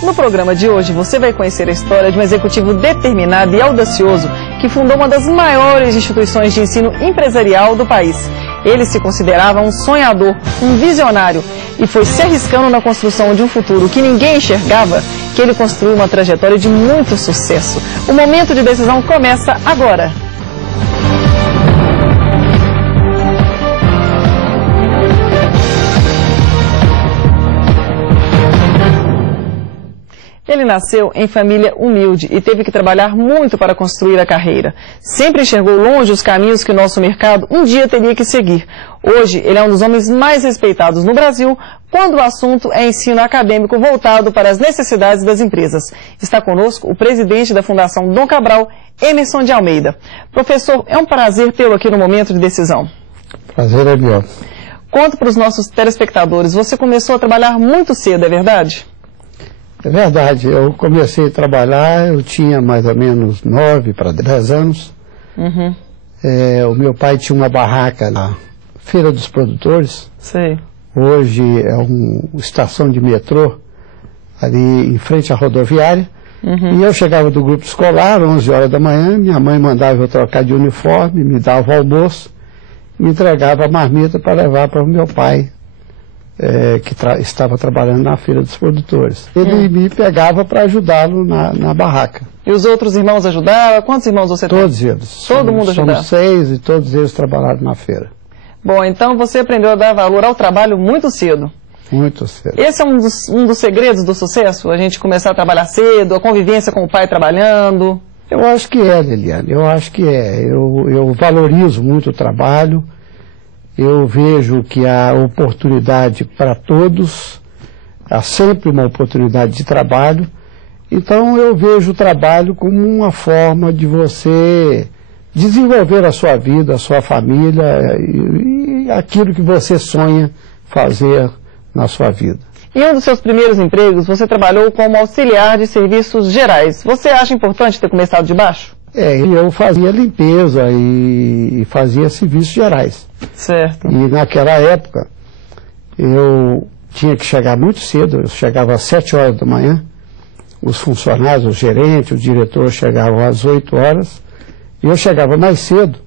No programa de hoje, você vai conhecer a história de um executivo determinado e audacioso que fundou uma das maiores instituições de ensino empresarial do país. Ele se considerava um sonhador, um visionário, e foi se arriscando na construção de um futuro que ninguém enxergava que ele construiu uma trajetória de muito sucesso. O momento de decisão começa agora. Ele nasceu em família humilde e teve que trabalhar muito para construir a carreira. Sempre enxergou longe os caminhos que o nosso mercado um dia teria que seguir. Hoje, ele é um dos homens mais respeitados no Brasil quando o assunto é ensino acadêmico voltado para as necessidades das empresas. Está conosco o presidente da Fundação Dom Cabral, Emerson de Almeida. Professor, é um prazer tê-lo aqui no momento de decisão. Prazer é meu. Conta para os nossos telespectadores, você começou a trabalhar muito cedo, é verdade? É verdade, eu comecei a trabalhar, eu tinha mais ou menos 9 para 10 anos. O meu pai tinha uma barraca na Feira dos Produtores. Sei. Hoje é uma estação de metrô, ali em frente à rodoviária. E eu chegava do grupo escolar, 11 horas da manhã, minha mãe mandava eu trocar de uniforme, me dava o almoço, me entregava a marmita para levar para o meu pai, que estava trabalhando na Feira dos Produtores. Ele me pegava para ajudá-lo na barraca. E os outros irmãos ajudavam? Quantos irmãos você tem? Todos eles. Todo mundo ajudava? Somos 6 e todos eles trabalharam na feira. Bom, então você aprendeu a dar valor ao trabalho muito cedo. Muito cedo. Esse é um dos segredos do sucesso? A gente começar a trabalhar cedo, a convivência com o pai trabalhando? Eu acho que é, Liliane, eu acho que é. Eu valorizo muito o trabalho. Eu vejo que há oportunidade para todos, há sempre uma oportunidade de trabalho. Então eu vejo o trabalho como uma forma de você desenvolver a sua vida, a sua família e aquilo que você sonha fazer na sua vida. Em um dos seus primeiros empregos, você trabalhou como auxiliar de serviços gerais. Você acha importante ter começado de baixo? Eu fazia limpeza e fazia serviços gerais. Certo. E naquela época, eu tinha que chegar muito cedo, eu chegava às 7 horas da manhã, os funcionários, o gerente, o diretor chegavam às 8 horas, e eu chegava mais cedo.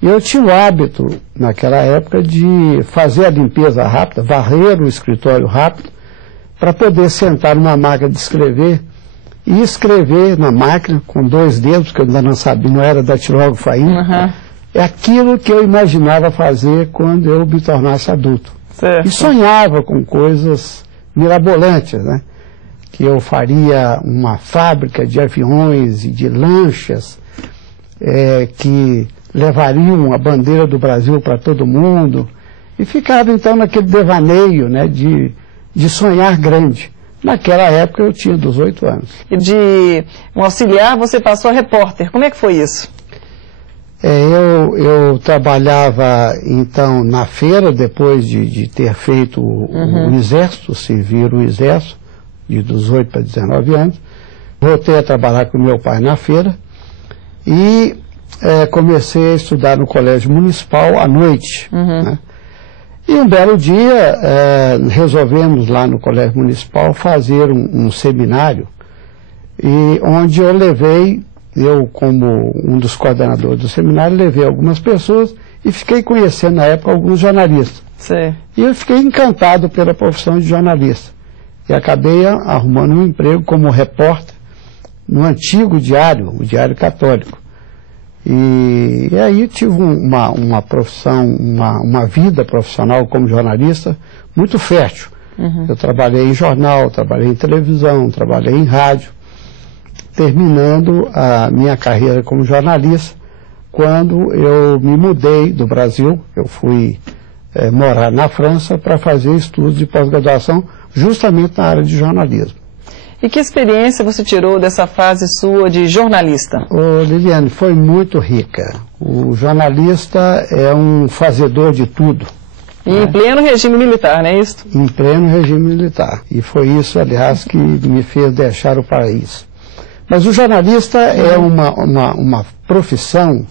E eu tinha o hábito, naquela época, de fazer a limpeza rápida, varrer o escritório rápido, para poder sentar numa máquina de escrever, e escrever na máquina com 2 dedos, que eu ainda não sabia, não era datilógrafo ainda, é aquilo que eu imaginava fazer quando eu me tornasse adulto. Certo. E sonhava com coisas mirabolantes, né? Que eu faria uma fábrica de aviões e de lanchas que levariam a bandeira do Brasil para todo mundo, e ficava então naquele devaneio, né, de sonhar grande. Naquela época eu tinha 18 anos. E de um auxiliar você passou a repórter. Como é que foi isso? Eu trabalhava então na feira, depois de ter feito o exército, servir o exército, de 18 para 19 anos. Voltei a trabalhar com meu pai na feira e comecei a estudar no colégio municipal à noite. Né? E um belo dia, resolvemos lá no Colégio Municipal fazer um seminário, e onde eu como um dos coordenadores do seminário, levei algumas pessoas e fiquei conhecendo na época alguns jornalistas. Sim. E eu fiquei encantado pela profissão de jornalista. E acabei arrumando um emprego como repórter no antigo diário, o Diário Católico. E aí tive uma profissão, uma vida profissional como jornalista muito fértil. Eu trabalhei em jornal, trabalhei em televisão, trabalhei em rádio, terminando a minha carreira como jornalista quando eu me mudei do Brasil. Eu fui morar na França para fazer estudos de pós-graduação justamente na área de jornalismo. E que experiência você tirou dessa fase sua de jornalista? Liliane, foi muito rica. O jornalista é um fazedor de tudo. E em pleno regime militar, não é isso? Em pleno regime militar. E foi isso, aliás, que me fez deixar o país. Mas o jornalista é uma profissão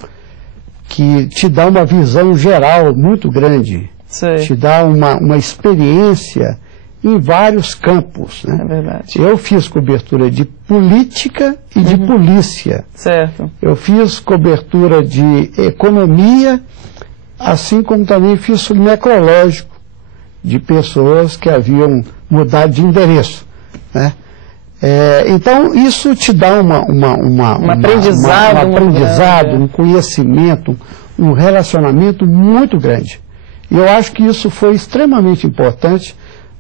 que te dá uma visão geral muito grande. Sei. Te dá uma experiência em vários campos, né? É verdade. Eu fiz cobertura de política e de polícia. Certo. Eu fiz cobertura de economia, assim como também fiz necrológico de pessoas que haviam mudado de endereço, né? Então, isso te dá um aprendizado, um conhecimento, um relacionamento muito grande. E eu acho que isso foi extremamente importante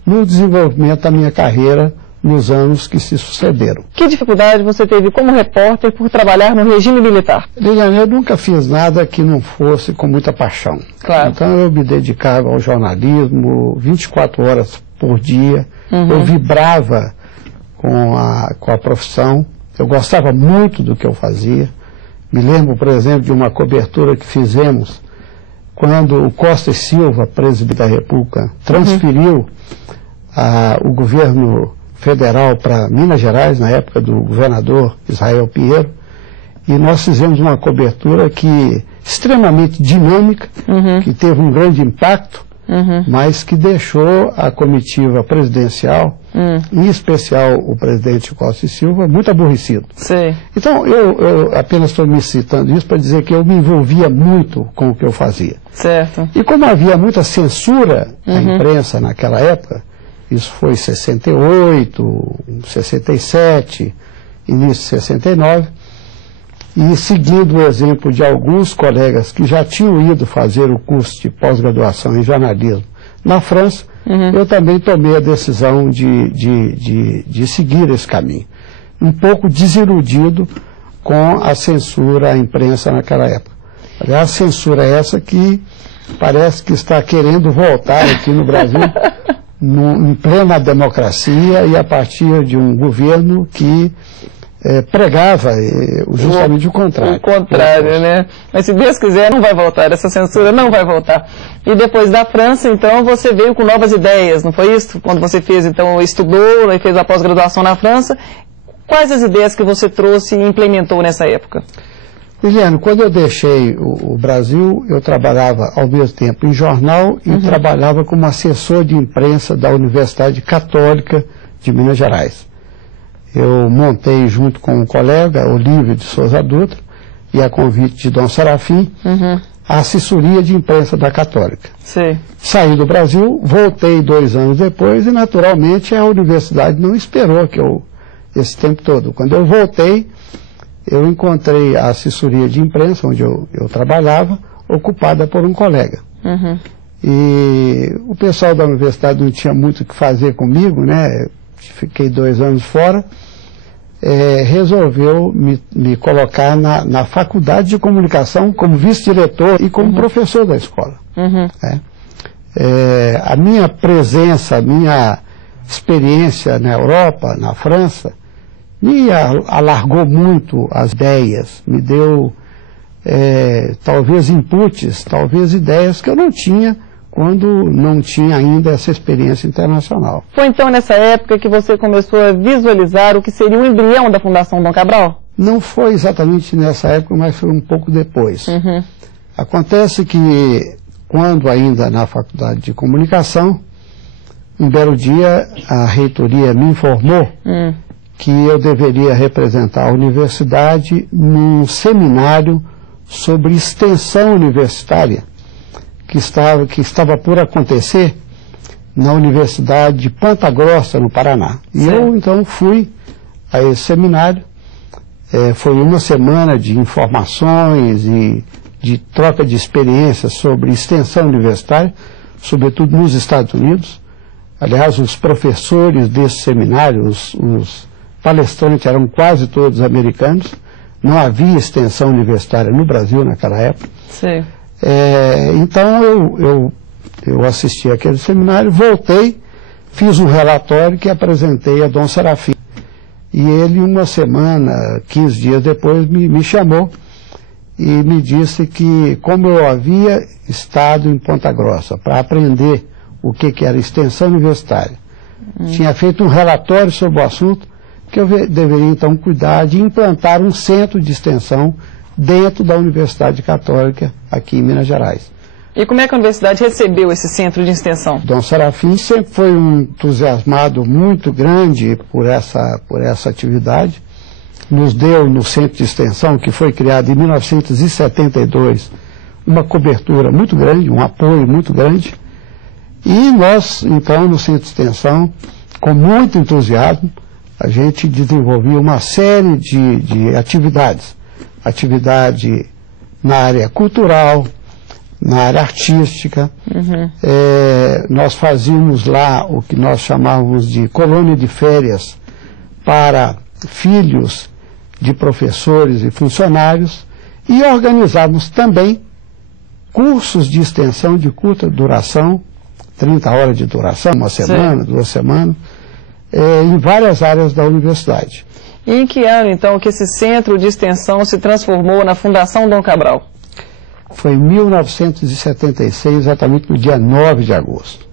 no desenvolvimento da minha carreira nos anos que se sucederam. Que dificuldade você teve como repórter por trabalhar no regime militar? Liliane, eu nunca fiz nada que não fosse com muita paixão. Claro. Então eu me dedicava ao jornalismo 24 horas por dia. Eu vibrava com a profissão. Eu gostava muito do que eu fazia. Me lembro, por exemplo, de uma cobertura que fizemos quando o Costa e Silva, presidente da República, transferiu o governo federal para Minas Gerais, na época do governador Israel Pinheiro, e nós fizemos uma cobertura extremamente dinâmica, que teve um grande impacto, mas que deixou a comitiva presidencial, em especial o presidente Costa e Silva, muito aborrecido. Sim. Então, eu apenas estou me citando isso para dizer que eu me envolvia muito com o que eu fazia. Certo. E como havia muita censura na imprensa naquela época, isso foi em 68, 67, início de 69, e seguindo o exemplo de alguns colegas que já tinham ido fazer o curso de pós-graduação em jornalismo na França, eu também tomei a decisão de seguir esse caminho. Um pouco desiludido com a censura à imprensa naquela época. Aliás, a censura essa que parece que está querendo voltar aqui no Brasil em plena democracia e a partir de um governo que pregava justamente o contrário. O contrário, né? Mas se Deus quiser, não vai voltar, essa censura não vai voltar. E depois da França, então, você veio com novas ideias, não foi isso? Quando você fez, então, estudou e fez a pós-graduação na França, quais as ideias que você trouxe e implementou nessa época? Liliane, quando eu deixei o Brasil, eu trabalhava ao mesmo tempo em jornal e trabalhava como assessor de imprensa da Universidade Católica de Minas Gerais. Eu montei junto com um colega, Olívio de Souza Dutra, e a convite de Dom Serafim, a assessoria de imprensa da Católica. Sim. Saí do Brasil, voltei 2 anos depois e naturalmente a universidade não esperou que esse tempo todo. Quando eu voltei, eu encontrei a assessoria de imprensa, onde eu trabalhava, ocupada por um colega. E o pessoal da universidade não tinha muito o que fazer comigo, né? Fiquei 2 anos fora, resolveu me colocar na faculdade de comunicação como vice-diretor e como professor da escola. A minha presença, a minha experiência na Europa, na França, me alargou muito as ideias, me deu talvez inputs, talvez ideias que eu não tinha quando não tinha ainda essa experiência internacional. Foi então nessa época que você começou a visualizar o que seria o embrião da Fundação Dom Cabral? Não foi exatamente nessa época, mas foi um pouco depois. Acontece que, quando ainda na Faculdade de Comunicação, um belo dia a reitoria me informou que eu deveria representar a universidade num seminário sobre extensão universitária que estava por acontecer na Universidade de Ponta Grossa, no Paraná. E eu, então, fui a esse seminário. Foi uma semana de informações e de troca de experiências sobre extensão universitária, sobretudo nos Estados Unidos. Aliás, os professores desse seminário, os palestrantes eram quase todos americanos. Não havia extensão universitária no Brasil naquela época. Sim. Então eu assisti àquele seminário, voltei, fiz um relatório que apresentei a Dom Serafim. E ele, uma semana, 15 dias depois, me chamou e me disse que, como eu havia estado em Ponta Grossa para aprender o que era extensão universitária, tinha feito um relatório sobre o assunto, que eu deveria então cuidar de implantar um centro de extensão dentro da Universidade Católica aqui em Minas Gerais. E como é que a universidade recebeu esse centro de extensão? Dom Serafim sempre foi um entusiasmado muito grande por essa atividade. Nos deu no centro de extensão, que foi criado em 1972, uma cobertura muito grande, um apoio muito grande. E nós, então, no centro de extensão, com muito entusiasmo, a gente desenvolvia uma série de atividades. Atividade na área cultural, na área artística. Nós fazíamos lá o que nós chamávamos de colônia de férias para filhos de professores e funcionários, e organizávamos também cursos de extensão de curta duração, 30 horas de duração, uma semana, 2 semanas, em várias áreas da universidade. E em que ano, então, que esse centro de extensão se transformou na Fundação Dom Cabral? Foi em 1976, exatamente no dia 9 de agosto.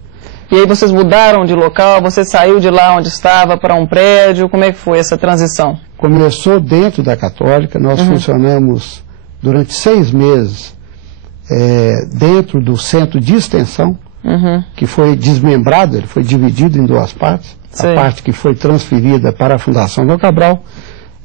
E aí vocês mudaram de local, você saiu de lá onde estava para um prédio, como é que foi essa transição? Começou dentro da Católica, nós funcionamos durante 6 meses dentro do centro de extensão, que foi desmembrado, ele foi dividido em 2 partes. A parte que foi transferida para a Fundação Dom Cabral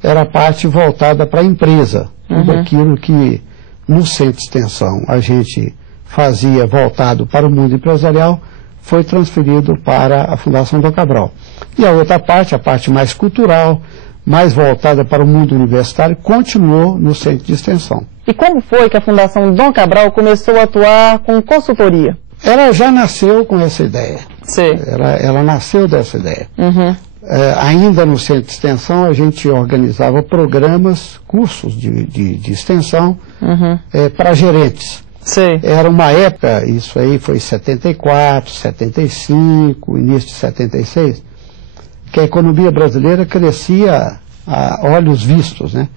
era a parte voltada para a empresa, tudo aquilo que no centro de extensão a gente fazia voltado para o mundo empresarial, foi transferido para a Fundação Dom Cabral. E a outra parte, a parte mais cultural, mais voltada para o mundo universitário, continuou no centro de extensão. E como foi que a Fundação Dom Cabral começou a atuar com consultoria? Ela já nasceu com essa ideia. Ela nasceu dessa ideia. Ainda no centro de extensão, a gente organizava programas, cursos de extensão para gerentes. Era uma época, isso aí foi 74, 75, início de 76, que a economia brasileira crescia a olhos vistos, né?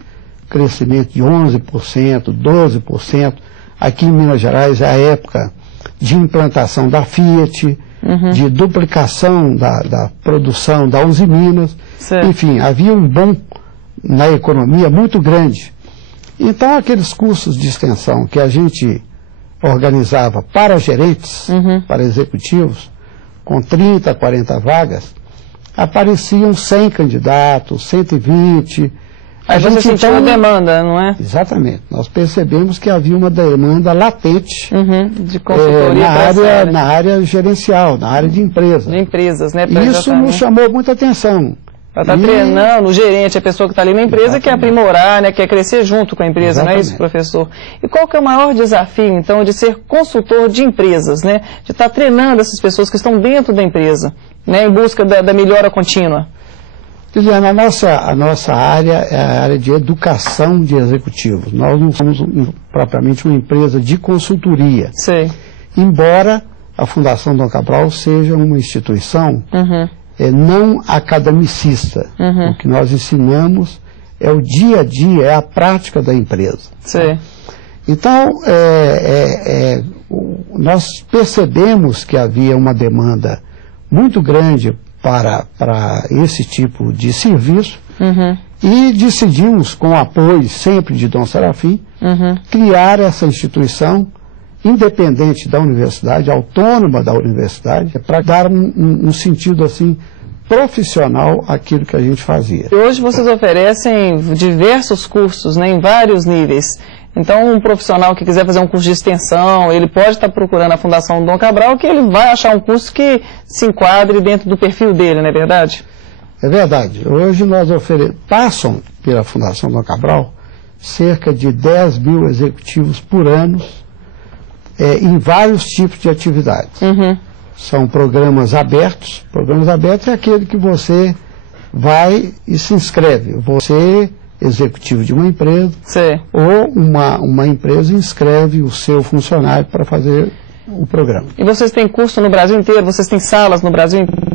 Crescimento de 11%, 12%. Aqui em Minas Gerais é a época de implantação da Fiat, de duplicação da produção da Uzi Minas. Enfim, havia um boom na economia muito grande. Então, aqueles cursos de extensão que a gente organizava para gerentes, para executivos, com 30, 40 vagas, apareciam 100 candidatos, 120. Aí você sentiu uma demanda, não é? Exatamente. Nós percebemos que havia uma demanda latente de consultoria na área gerencial, na área de empresa. De empresas, né? Isso nos chamou muita atenção. Ela está treinando o gerente, a pessoa que está ali na empresa, quer aprimorar, né, quer crescer junto com a empresa, não é isso, professor? E qual que é o maior desafio, então, de ser consultor de empresas, né? De estar treinando essas pessoas que estão dentro da empresa, né, em busca da melhora contínua? Liliana, a nossa área é a área de educação de executivos. Nós não somos propriamente uma empresa de consultoria. Embora a Fundação Dom Cabral seja uma instituição não academicista. O que nós ensinamos é o dia a dia, é a prática da empresa. Então, nós percebemos que havia uma demanda muito grande para esse tipo de serviço e decidimos, com o apoio sempre de Dom Serafim, criar essa instituição independente da universidade, autônoma da universidade, para dar um sentido assim profissional àquilo que a gente fazia. Hoje vocês oferecem diversos cursos, né, em vários níveis. Então, um profissional que quiser fazer um curso de extensão, ele pode estar procurando a Fundação Dom Cabral, que ele vai achar um curso que se enquadre dentro do perfil dele, não é verdade? É verdade. Hoje nós passam pela Fundação Dom Cabral cerca de 10 mil executivos por ano em vários tipos de atividades. São programas abertos. Programas abertos é aquele que você vai e se inscreve. Você, executivo de uma empresa, ou uma empresa inscreve o seu funcionário para fazer o programa. E vocês têm curso no Brasil inteiro? Vocês têm salas no Brasil inteiro?